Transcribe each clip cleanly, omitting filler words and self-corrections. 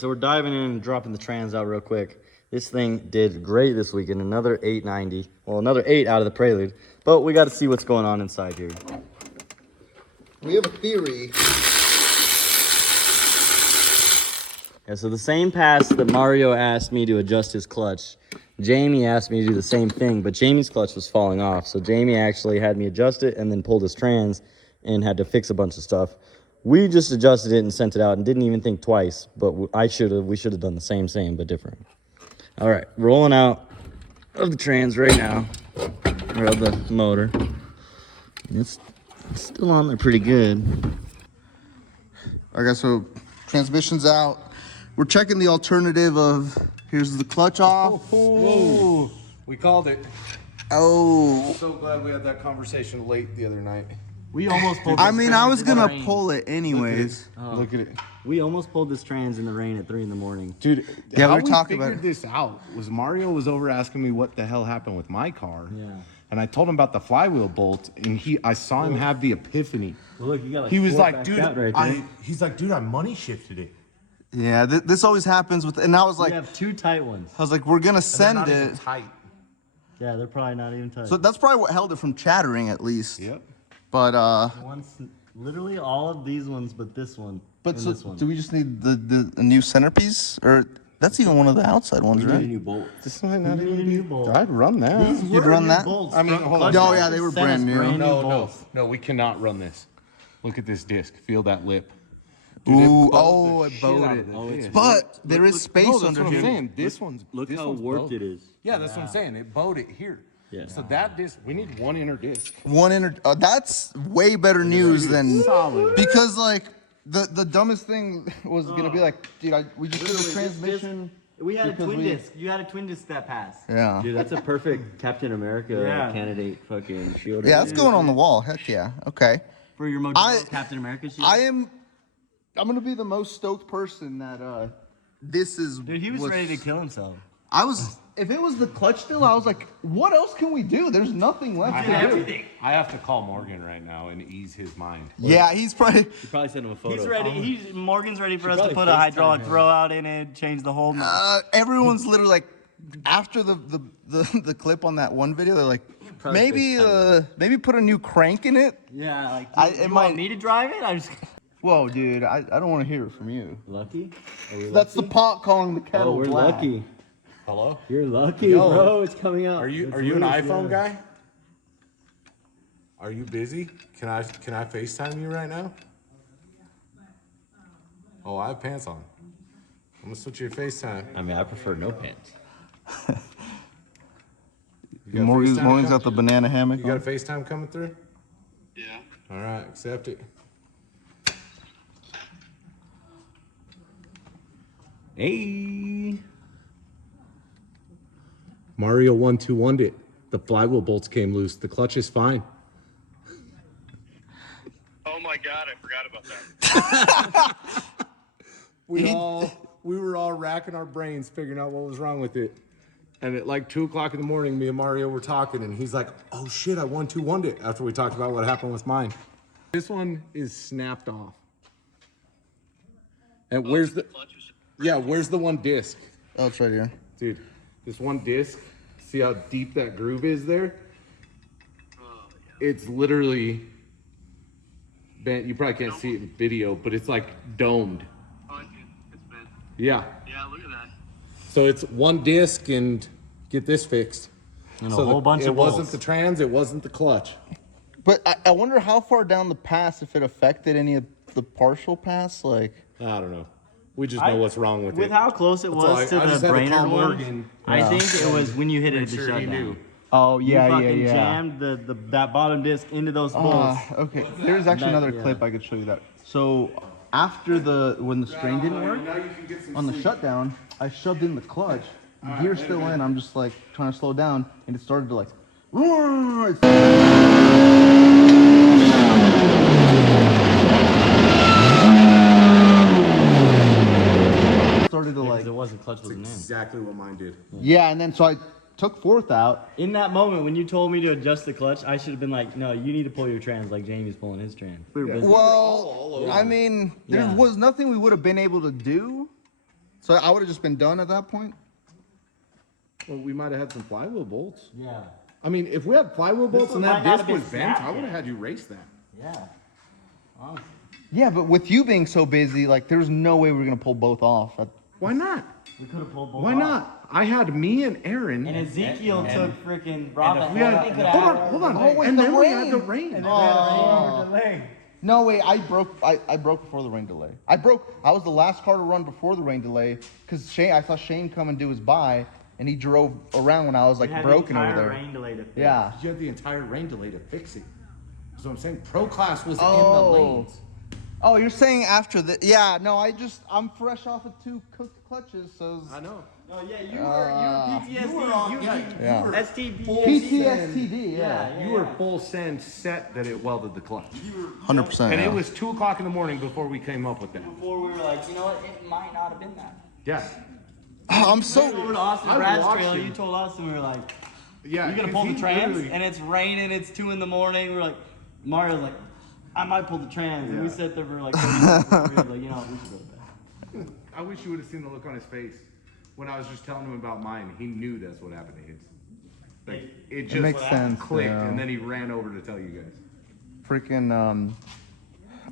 so we're diving in and dropping the trans out real quick. This thing did great this weekend. Another 890. Well, another 8 out of the Prelude. But we got to see what's going on inside here. We have a theory. Yeah, so the same pass that Mario asked me to adjust his clutch, Jamie asked me to do the same thing, but Jamie's clutch was falling off. So Jamie actually had me adjust it and then pulled his trans and had to fix a bunch of stuff. We just adjusted it and sent it out and didn't even think twice, but we should have done the same, but different. All right, rolling out of the trans right now, or of the motor. It's still on there pretty good. Okay, so transmission's out. We're checking the alternative of, here's the clutch off. Whoa. We called it. Oh. I'm so glad we had that conversation late the other night. We almost pulled this I mean, I was trans in the gonna rain. pull it anyways. Look at it. We almost pulled this trans in the rain at 3 in the morning. Dude, Yeah, how we're we talking figured about it. this out was Mario was over asking me what the hell happened with my car. Yeah. And I told him about the flywheel bolt, and I saw him have the epiphany. Well, look, you got like He was 4 like, backed dude, out right there. He's like, dude, I money shifted it. Yeah, this always happens with, and I was like, We have 2 tight ones. I was like, we're gonna They're send not even it. tight. Yeah, they're probably not even tight. So that's probably what held it from chattering at least. Yep. But Literally all of these ones, but this one. but and so this one. do we just need the new centerpiece, or that's even one of the outside ones, We need a right? new bolt. This might not We need even a be. new bolt. I'd run that. These You'd were run new that? bolts. I mean, Front hold on. clutch No, yeah, pads they were sent us brand new. new bolts. No, we cannot run this. Look at this disc. Feel that lip. Ooh, bowed oh, the it shit bowed out it. of this. Oh, it's But there is space No, that's under what I'm here. saying. This one's Look this how one's warped bowed. it is. Yeah, that's what I'm saying. It bowed it here. Yeah. So that disc, we need one inner disc. One inner. That's way better news than Solid. because like the dumbest thing was gonna be like, dude, we just did the transmission. We had a because twin we- disc. You had a twin disc that passed. Yeah. Dude, that's a perfect Captain America Yeah. candidate fucking shield. Yeah, that's going on the wall. Heck yeah. Okay. For your Modelo Captain America shield. I'm gonna be the most stoked person that this is. Dude, he was ready to kill himself. I was. If it was the clutch still, I was like, what else can we do? There's nothing left to do. Everything. I have to call Morgan right now and ease his mind. Yeah, he's probably. You probably sent him a photo. He's ready. Morgan's ready for us to probably put a FaceTime hydraulic him. throwout in it, change the whole. Everyone's literally like, after the clip on that one video, they're like, Probably maybe put a new crank in it. Yeah, like It you might- want me to drive it? I just. Whoa, dude, I don't want to hear it from you. Lucky? Are we That's the lucky? pot calling the kettle Oh, we're black. lucky. Hello? You're lucky, Yo. bro. It's coming out. Are you It's an loose, iPhone yeah. guy? Are you busy? Can I FaceTime you right now? Oh, I have pants on. I'm gonna switch your FaceTime. I mean, I prefer no pants. You got Morgan's FaceTime got the banana hammock You got a on. FaceTime coming through? Yeah. All right, accept it. Hey. Mario 121'd it. The flywheel bolts came loose. The clutch is fine. Oh my God, I forgot about that. We were all racking our brains figuring out what was wrong with it. And at like 2 o'clock in the morning, me and Mario were talking, and he's like, "Oh shit, I 121'd it." After we talked about what happened with mine. This one is snapped off. And where's the? Yeah, where's the one disc, Oh, it's right here. dude? This one disc. See how deep that groove is there? It's literally bent. You probably can't see it in video, but it's like domed. Oh, I see it. It's bent. Yeah. Yeah, look at that. So it's one disc and get this fixed. And a So whole bunch it of wasn't bolts. the trans, it wasn't the clutch. But I wonder how far down the pass, if it affected any of the partial pass, like. I don't know. We just know what's wrong with it. With how close it That's all was I to just the had to call Brainerd one, Morgan. I think it was when you hit it at the Sure he knew. shutdown. Oh You yeah, fucking jammed that bottom disc into those bolts. Okay, there's actually another yeah. clip I could show you that. So after when the strain didn't work on the shutdown, I shoved in the clutch, gear still in. I'm just like trying to slow down, and it started to like. Started to like. Because it wasn't clutch wasn't in. Exactly what mine did. Yeah, and then so I took fourth out. In that moment, when you told me to adjust the clutch, I should have been like, no, you need to pull your trans like Jamie's pulling his trans. We were busy. Well, I mean, there Yeah. was nothing we would have been able to do. So I would have just been done at that point? Well, we might have had some flywheel bolts. Yeah. I mean, if we had flywheel bolts and one that might not disc have was been bent, snapped I would have yet. had you race that. Yeah. Honestly. Yeah, but with you being so busy, like, there's no way we were going to pull both off. Why not? We could have pulled both Why off. not? I had me and Aaron. And Ezekiel took freaking Robin. we had, hold on. Oh, wait, and the then we had rain. the rain. No, wait, I broke before the rain delay. I was the last car to run before the rain delay because I saw Shane come and do his buy, and he drove around when I was like broken over there. Rain delay to fix. Yeah. You had the entire rain delay to fix it. That's what I'm saying. Pro class was in the Oh. lanes. Oh, you're saying after the... Yeah, no, I'm fresh off of 2 cooked clutches, so... I know. Oh yeah, you were PTSD. Yeah. PTSD. yeah. You were full send set that it welded the clutch. 100%. And it was 2 o'clock in the morning before we came up with that. Before we were like, you know what? It might not have been that. Yeah. I'm so... Over to Austin I Brad's watched trailer, him. you told us, and we were like, Yeah. "You gonna 'cause pull the he trans?" literally- And it's raining. It's 2 in the morning. We were like, Mario's like, "I might pull the trans." And we Yeah. sat there for like 30 minutes. And we were like, you know, we should go to bed. I wish you would have seen the look on his face when I was just telling him about mine. He knew that's what happened to his. Like it just makes sense, clicked, yeah. and then he ran over to tell you guys. Freaking,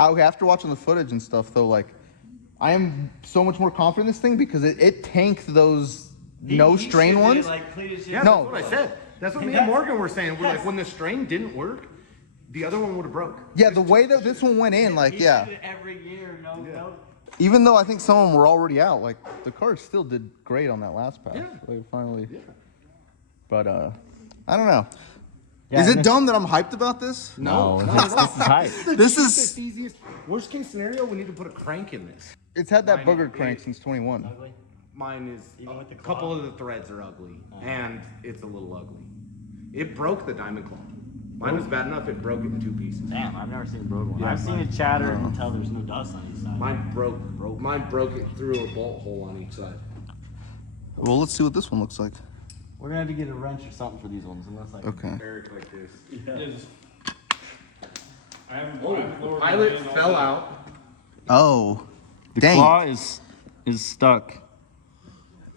okay, after watching the footage and stuff, though, like, I am so much more confident in this thing because it tanked those no strain ones. Yeah, No. that's what I said. That's what me and Morgan were saying. We're like, when the strain didn't work, the other one would have broke. Yeah, the way that this one went in, like, yeah. Every year, no. Even though I think some of them were already out, like, the car still did great on that last pass. Yeah. Like, finally. Yeah. But, I don't know. Yeah, Is and it dumb that I'm hyped about this? No, this is hype. This is... Easiest. Worst case scenario, we need to put a crank in this. It's had that Mine booger is- crank since 21. Mine is Even with the a couple claw? of the threads are ugly, and it's a little ugly. It broke the diamond claw. Mine was bad enough; it broke it in 2 pieces. Damn, I've never seen a broken one. Yeah, I've seen it chatter until there's no dust on each side. Mine broke. Mine broke it through a bolt hole on each side. Well, let's see what this one looks like. We're gonna have to get a wrench or something for these ones, unless like. Okay. Eric like this. I haven't The pilot fell out. Oh. The Dang. claw is stuck.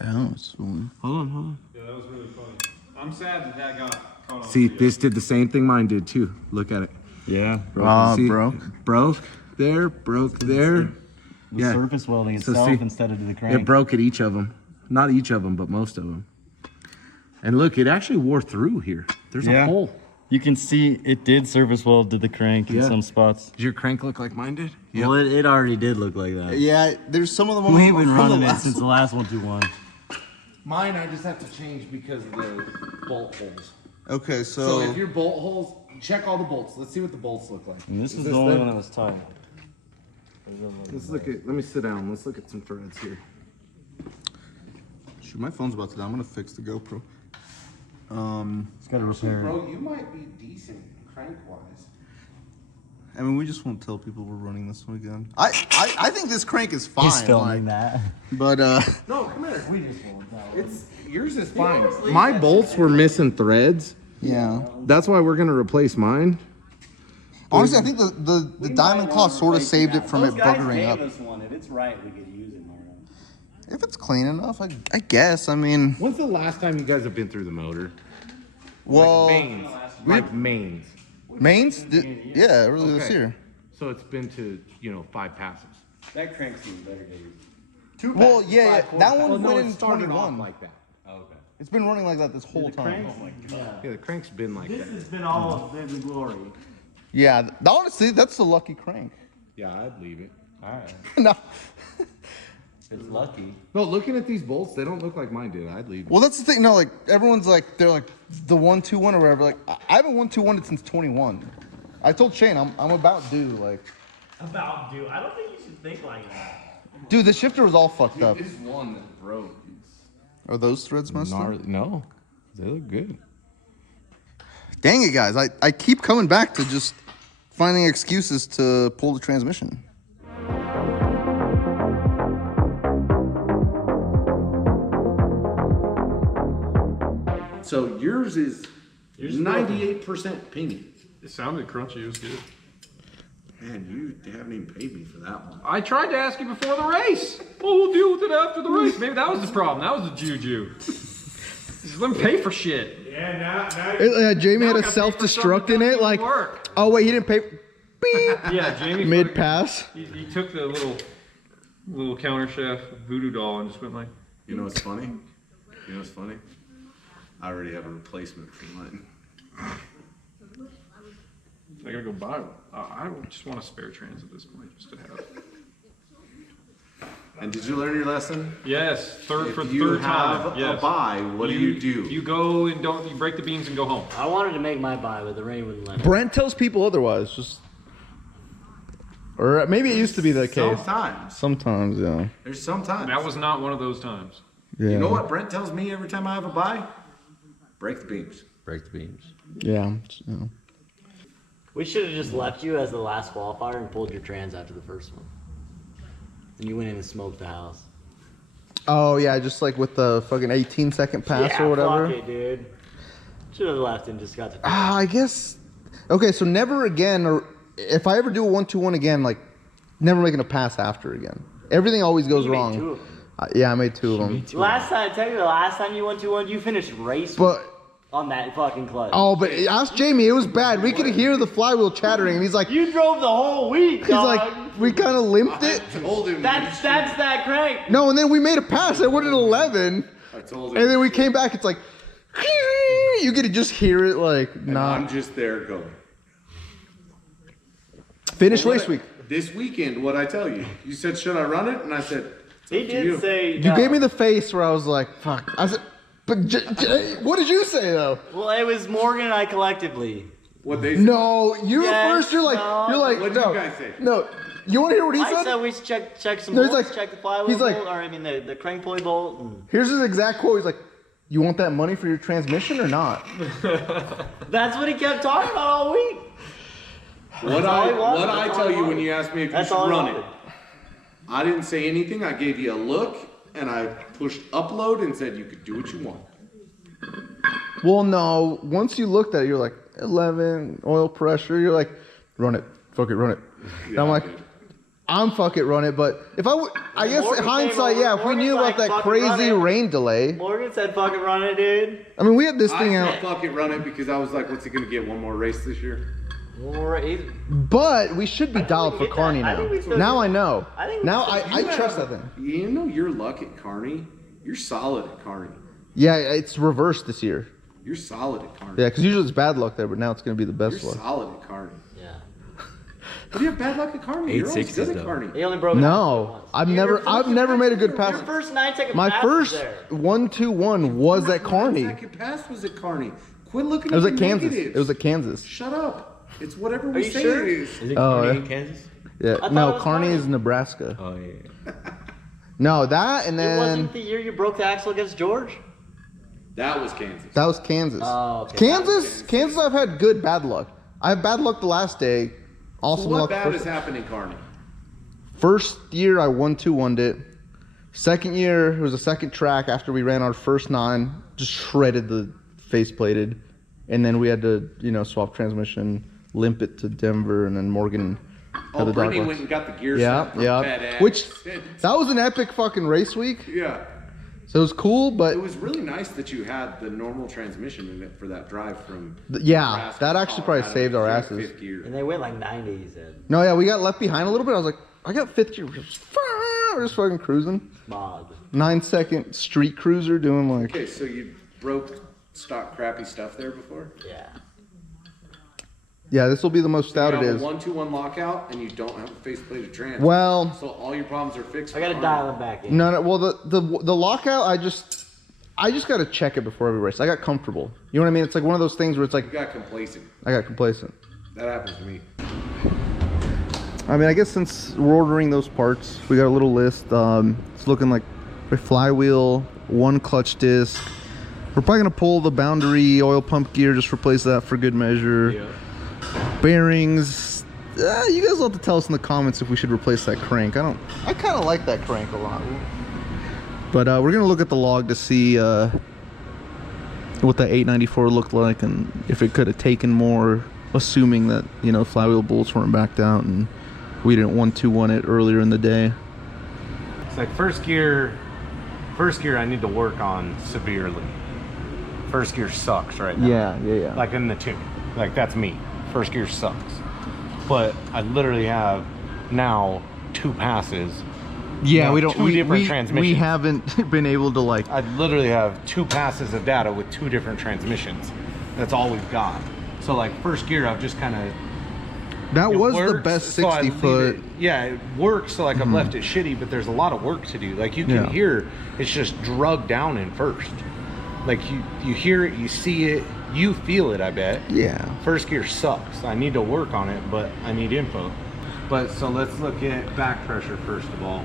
Oh, it's... Hold on. Yeah, that was really funny. I'm sad that got caught on See, video. this did the same thing mine did too. Look at it. Yeah. See, broke. Broke there. Broke there. The Yeah. surface welding So itself see, instead of the crank. It broke at each of them. Not each of them, but most of them. And look, it actually wore through here. There's a hole. You can see it did surface weld to the crank in Yeah. some spots. Does your crank look like mine did? Well, it already did look like that. Yeah, there's some of them... We ain't been running it since the last 121. Mine, I just have to change because of the bolt holes. Okay, So if your bolt holes, check all the bolts. Let's see what the bolts look like. And this is the this only the- one that was tight. Let's look at. Let me sit down. Let's look at some threads here. Shoot, my phone's about to die. I'm gonna fix the GoPro. It's got to repair. Bro, you might be decent crank wise. I mean, we just won't tell people we're running this one again. I think this crank is fine. He's filming like, that. But No, come here. We just won't tell. It's yours is fine. My bolts were missing threads. yeah. That's why we're gonna replace mine. Honestly, I think the diamond claw sort of saved it from it buggering up. Us one. If it's right, we could use it, Mario. If it's clean enough, I guess. I mean, When's the last time you guys have been through the motor? well, Mains. Like mains. mains, yeah, earlier this Okay. year. So it's been to 5 passes. That crank seems better days. Well, yeah, that one Well, no, went it in started 21. off like that. Okay. It's been running like that this whole time. Yeah, the crank's been like This that. has been all of the glory. Yeah, honestly, that's the lucky crank. Yeah, I'd leave it. All right. No. It's lucky. No, looking at these bolts, they don't look like mine did. I'd leave it. Well, that's the thing. No, like everyone's like they're like the 121 or whatever. Like I haven't 121 since 21. I told Shane I'm about due. Like, About dude, I don't think you should think like that. dude, the shifter was all fucked up. This one that broke. Are those threads messed up? No, they look good. Dang it, guys! I keep coming back to just finding excuses to pull the transmission. So yours is 98% pingy. It sounded crunchy. It was good. Man, you haven't even paid me for that one. I tried to ask you before the race. Oh, we'll deal with it after the race. Maybe that was the problem. That was the juju. Just let me pay for shit. Yeah, now Jamie had Now I a gotta pay for self-destruct something in that it. doesn't Like, work. oh wait, he didn't pay. Beep. Yeah, Jamie. Mid pass. He took the little counter chef voodoo doll and just went like. You know what's funny? You know what's funny? I already have a replacement for mine. I gotta go buy one. I just want a spare trans at this point, just to have. And did you learn your lesson? Yes, If for the you third time. have Yes. a buy, what do you do? You go and you break the beans and go home. I wanted to make my buy, but the rain wouldn't let me. Brent tells people otherwise. Just, or maybe it used to be the case. Sometimes. Sometimes, yeah. There's sometimes. That was not one of those times. Yeah. You know what Brent tells me every time I have a buy? Break the beams. Break the beams. Yeah. We should have just left you as the last qualifier and pulled your trans after the first one. And you went in and smoked the house. Oh yeah, just like with the fucking 18-second pass or whatever. Fuck it, dude. Should have left and just got to. I guess. Okay, so never again, or if I ever do a 1-2-1 again, like never making a pass after again. Everything always goes You made wrong. 2 of them. Yeah, I made 2 of them. Last time, tell you the last time you went 2-1, you finished race But on that fucking clutch. oh, but ask Jamie. It was bad. We could hear the flywheel chattering, and he's like, You drove the whole week, he's dog. like, we kind of limped it. I told him. That's that crank. No, and then we made a pass. I went at 11, I told him. and then we came back. It's like, you get to just hear it like and not I'm just there going. finish Well, race week. This weekend, what'd I tell you? You said, should I run it? And I said, it's He up to did you. say You no. gave me the face where I was like, fuck. I said, but what did you say though? Well, it was Morgan and I collectively. What they said. No, you were Yes, first. You're like, no. What'd no, you guys say? no. You want to hear what he I said? said we should check some No, he's bolts, like- check the flywheel he's like- bolt, or I mean the crank pulley bolt. And Here's his exact quote. He's like, you want that money for your transmission or not? that's what he kept talking about all week. What all he wanted. I That's all tell he you when wanted. you asked me if That's you all should I run wanted. it? I didn't say anything. I gave you a look and I pushed upload and said you could do what you want. Well, no. Once you looked at it, you're like 11 oil pressure. You're like, run it, fuck it, run it. And I'm like, dude. I'm fuck it, run it. But if I would, I guess Morgan hindsight, came yeah. over, If we knew Morgan's about like, that "Fucking run crazy it." rain delay, Morgan said, "Fucking run it, dude." I mean, we had this I thing said out. fuck it, run it because I was like, what's he gonna get? One more race this year? But we should be think dialed we for get that. Carney I now. think we still Now get- I know. I think we Now still- I trust that thing. You know your luck at Carney. You're solid at Carney. Yeah, it's reversed this year. You're solid at Carney. Yeah, because usually it's bad luck there, but now it's going to be the You're best luck. solid at Carney. Yeah. But you have bad luck at Carney. You're always 860s good at though. Carney. He only broke it No, once. I've never made a good pass. Your first 9-second My pass first was there. 1-2-1 was at Carney. Second pass was at Carney. Quit looking It was at at the Kansas. negatives. It was at Kansas. Shut up. It's whatever Are we you say sure? it is. Is it Oh, Carney yeah. in Kansas? Yeah, thought no, it was Carney Carney. is Nebraska. Oh yeah. No, that and It then wasn't the year you broke the axle against George. That was Kansas. that was Kansas. Oh, okay. Kansas, I've had good bad luck. I have bad luck the last day. Awesome So what luck. bad First, has happened in Carney? first year I 1-2-1'd it. Second year it was a second track after we ran our first 9, just shredded the faceplated, and then we had to swap transmission, limp it to Denver, and then Morgan. Oh, the dog Brittany box. went and got the gear Yeah, set from yeah. FedEx. Which that was an epic fucking race week. Yeah. So it was cool, but It was really nice that you had the normal transmission in it for that drive from yeah, Nebraska that to actually probably Colorado. saved our You had asses. fifth gear. And they went like 90, he said. No, yeah, we got left behind a little bit. I was like, I got 5th gear. We're just fucking cruising. Smog. 9-second street cruiser doing like. Okay, so you broke stock crappy stuff there before? Yeah. Yeah, this will be the most stout You it have is. a 1-2-1 lockout and you don't have a faceplated trans. Well, So all your problems are fixed. I gotta for dial Carney. him back in. no. Well, the lockout, I just got to check it before every race. I got comfortable. You know what I mean? It's like one of those things where it's You like got complacent. I got complacent. That happens to me. I mean, I guess since we're ordering those parts, we got a little list. It's looking like a flywheel, 1 clutch disc. We're probably gonna pull the boundary oil pump gear, just replace that for good measure. Yeah. Bearings. You guys will have to tell us in the comments if we should replace that crank. I kind of like that crank a lot. But we're gonna look at the log to see what that 894 looked like and if it could have taken more assuming that, you know, flywheel bolts weren't backed out and we didn't 1-2-1 it earlier in the day. It's like first gear I need to work on severely. First gear sucks right now. Yeah. Like in the tune. Like that's me. First gear sucks. But I literally have now 2 passes. Yeah, No, we don't. two different transmissions. We haven't been able to like. I literally have 2 passes of data with 2 different transmissions. That's all we've got. So like first gear, I've just kind of. That It was the works, best so I 60 leave foot. it- yeah, it works. So like I've left it shitty, but there's a lot of work to do. Like you can Yeah. hear it's just drugged down in first. Like you hear it, you see it, you feel it. I bet. Yeah. First gear sucks. I need to work on it, but I need info. But so let's look at back pressure first of all.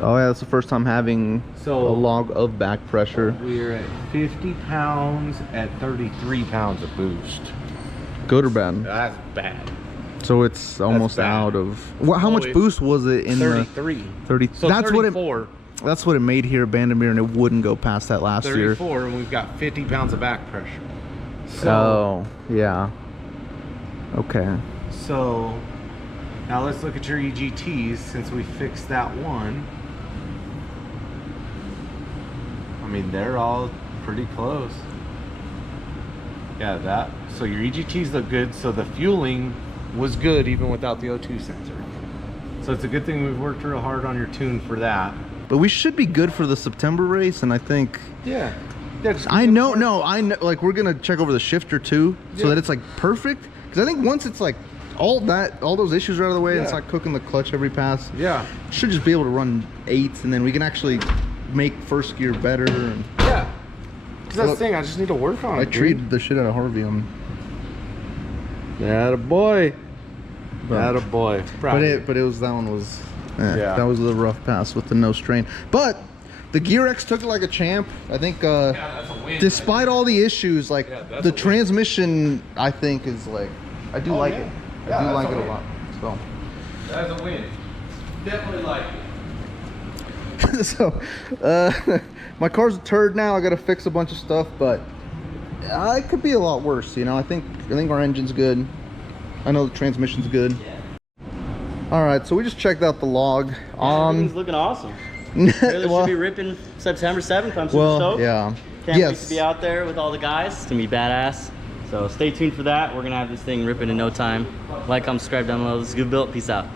Oh yeah, that's the first time having So- a log of back pressure. We're at 50 pounds at 33 pounds of boost. Good or bad? That's bad. So it's almost bad. out of. What? How Oh, much it's boost was it in 33. the 30? So that's 34. what it. That's what it made here, Bandamere, and it wouldn't go past that last year. 34, and we've got 50 pounds of back pressure. So, Oh yeah. Okay. so now let's look at your EGTs since we fixed that one. I mean, they're all pretty close. Yeah, that. So your EGTs look good. So the fueling was good even without the O2 sensor. So it's a good thing we've worked real hard on your tune for that. But we should be good for the September race, and I think. Yeah. Yeah, just I know, no, I know. Like we're gonna check over the shifter too, so Yeah. that it's like perfect. Because I think once it's like all those issues are out of the way, and it's Yeah. not cooking the clutch every pass. Yeah. Should just be able to run 8s, and then we can actually make first gear better. And Yeah. Because that's Look, the thing, I just need to work on it. I dude. treated the shit out of Harvey on. Atta boy. But- Atta boy. But it was that one was. Yeah. That was a rough pass with the no strain. But the Gear X took it like a champ. I think. That's a win. Despite all the issues, like that's the a win. transmission, I think is like, I do like it. I do like it a lot. So. That's a win. Definitely like it. So, my car's a turd now. I got to fix a bunch of stuff, but it could be a lot worse. You know, I think our engine's good. I know the transmission's good. All right, so we just checked out the log. Everything's looking awesome. Really Well- should be ripping September 7th. I'm super Well, stoked. yeah. Can't wait Yes. to be out there with all the guys. It's gonna be badass. So stay tuned for that. We're gonna have this thing ripping in no time. Like, comment, subscribe down below. This is GoofyBuilt. Peace out.